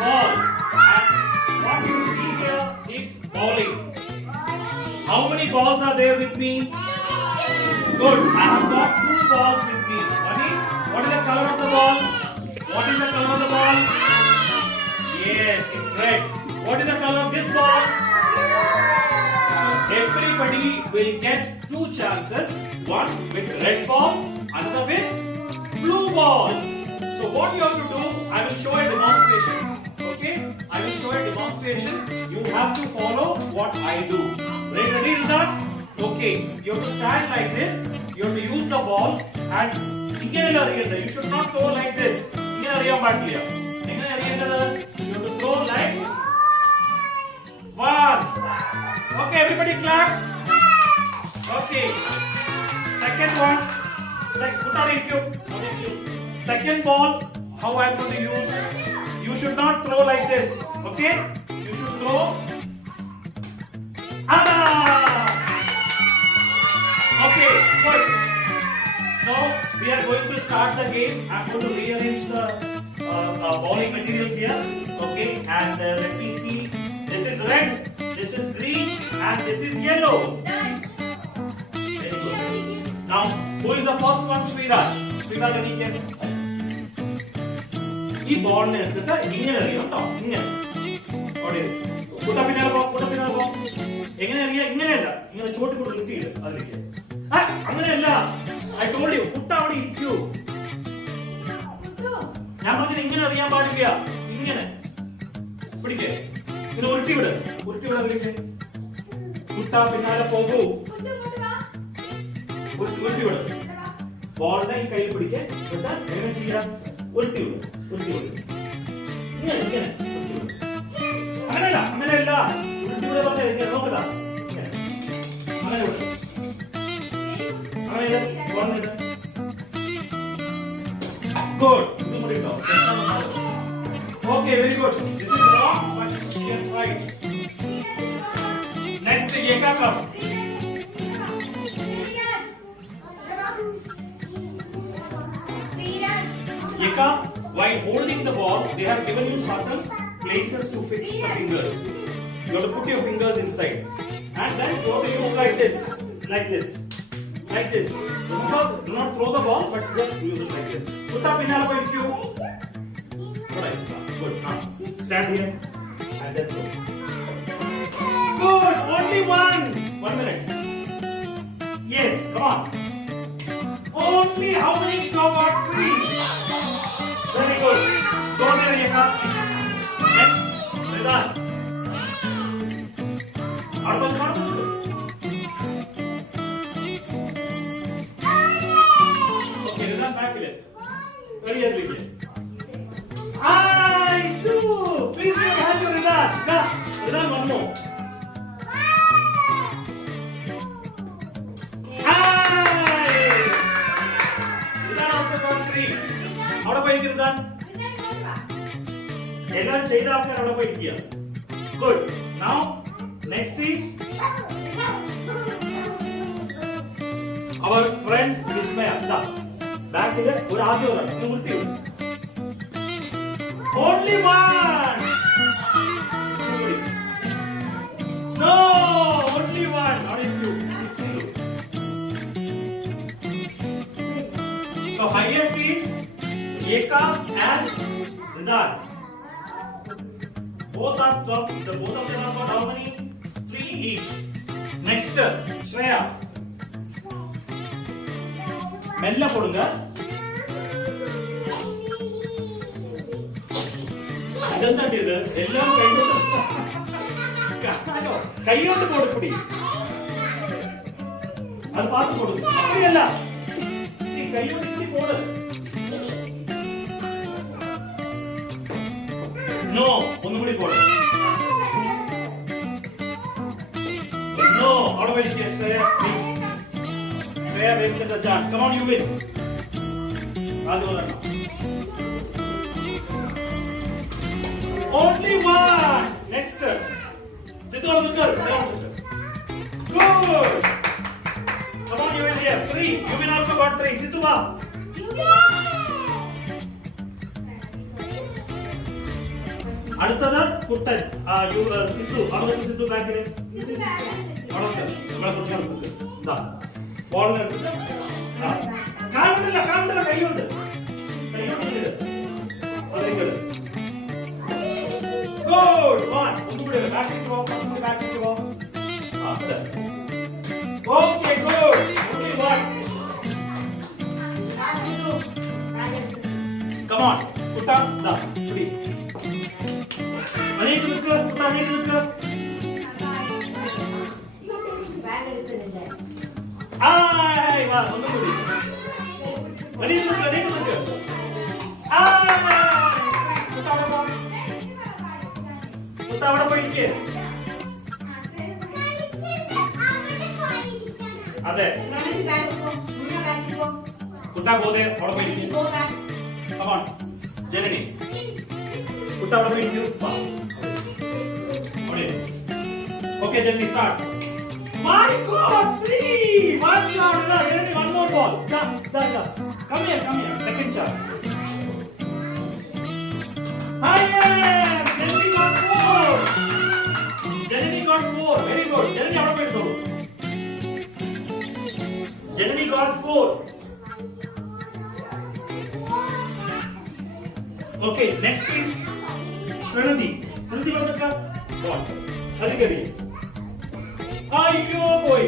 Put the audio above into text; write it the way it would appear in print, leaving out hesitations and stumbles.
ball. And what you see here is bowling. How many balls are there with me? Good. I have got 2 balls with me. What is the color of the ball? What is the color of the ball? Yes, it's red. What is the color of this ball? Everybody will get 2 chances. One with red ball, another with blue ball. So what you have to do, I will show a demonstration. Okay? I will show a demonstration. You have to follow what I do. Ready is that? Okay. You have to stand like this. You have to use the ball and you should not throw like this. You have to throw like 1. Okay, everybody clap. Okay. Second one. Second ball, how I am going to use? You should not throw like this. Okay? You should throw. Okay, good. So we are going to start the game. I am going to rearrange the bowling materials here. Okay, and let me see. This is red, this is green, and this is yellow. Very good. Now, who is the first one? Sriraj. Sriraj, ready here. This ball ne edutha ingane ariyo ട്ടോ ingane. ഓടി. കുട്ട പിന്നാലെ പോ. എങ്ങനെ അറിയാ ഇങ്ങനെയല്ല. ഇങ്ങനെ ചോട്ടി കൊണ്ട് നിർത്തിയില്ല അതിലേക്ക്. അങ്ങനെയല്ല. I told you, കുട്ട അവിടെ ഇരിക്കൂ. ഞാൻ പറഞ്ഞത് ഇങ്ങനെ അറിയാൻ പാടില്ല. ഇങ്ങനെ. പിടിക്കേ. ഇങ്ങനെ ഉരുട്ടി വിട് അതിലേക്ക്. കുട്ട പിന്നാലെ പോകൂ. ഉരുട്ടി വിട്. ബോളിനെ ഈ കയ്യിൽ പിടിക്കേ. എന്നിട്ട് എങ്ങനെ ചെയ്യാം? ഉരുട്ടി വിട്. ഇങ്ങനെ ഉരുട്ടി വിട്. അങ്ങനെയല്ല. ഉരുട്ടി വിട് പറഞ്ഞാൽ നോക്കതാ. അങ്ങനെ വിട്. അങ്ങനെ ബോളിനിട്ട്. Good. Okay, very good. This is wrong, but yes, right. Next, Yeka come. Yeka, while holding the ball, they have given you certain places to fix the fingers. You have to put your fingers inside, and then you have to use like this. Do not throw the ball, but just use it like this. Put up in our you. Good. Now stand here and then throw. Good. Only 1. 1 minute. Yes. Come on. Only how many? You got 3. Very good. Go there, Yeka. Next, Siddharth. Please give a hand to Ridhan. Ridhan, one more. Ridhan also got 3. How do I get Ridhan? Everyone say that after how do I get? Good. Now, next is our friend Vismaya. Back here, one आगे हो रहा है, उल्टी हो. Only 1. No, only 1. Not in 2. So highest is Yeka and Ridhan. Both of them have got how many? 3 each. Next, Shreya. மெல்ல போடுங்க. ഇതെന്താണ് ഇത്? എല്ലാം കൈകൊണ്ട് കൊടുപ്പിടി. അത് പാത്ത് കൊടുക്കും. அப்படியല്ല. കൈകൊണ്ട് ഇട്ടി പോട്. നോ, ഒന്നും കൂടി പോട്. നോ, അവിടെ വലിക്കുക. They have wasted the chance. Come on, you win. Only 1. Next. Sidhu Adukar. Good. Come on, you win here. 3. You win also got 3. Sidhu va. അടുത്തത് കുട്ടൻ. സിദ്ധു. അവിടെ സിദ്ധു ബാക്കില്. അവിടെ നമ്മളെ കുട്ടികൾ ഇതാ ബോളിനെ എടുത്തിട്ട് കാലുണ്ടല്ല കൈയുണ്ട്. Good one. ഒന്നുകൂടി ബാക്കിലേക്ക് പോ. Okay, good. Only one. Come on. കുട്ടാ ദാ പിടി. അനേക്ക് നിൽക്ക്. കുട്ടാ അനേക്ക് നിൽക്ക്. ആയ് വാ ഒന്നുകൂടി. അനേക്ക് നിൽക്ക്. കുട്ടാ അവിടെ പോയിരിക്കേ. അതെ കുട്ടാ പോതെ അവിടെ പോയിരിക്കും. Come on, ജനനി. കുട്ടാ അവിടെ പോയിരിക്കൂ. Okay, Janani, start. My God, 3. One shot. Janani, one more ball. Da. Come here. Second shot. Hi, Janani got 4. Very good. Janani, how about you? Janani got 4. Okay, next is Pranati. Pranati, what? What? Adhikari. Ayyo boy.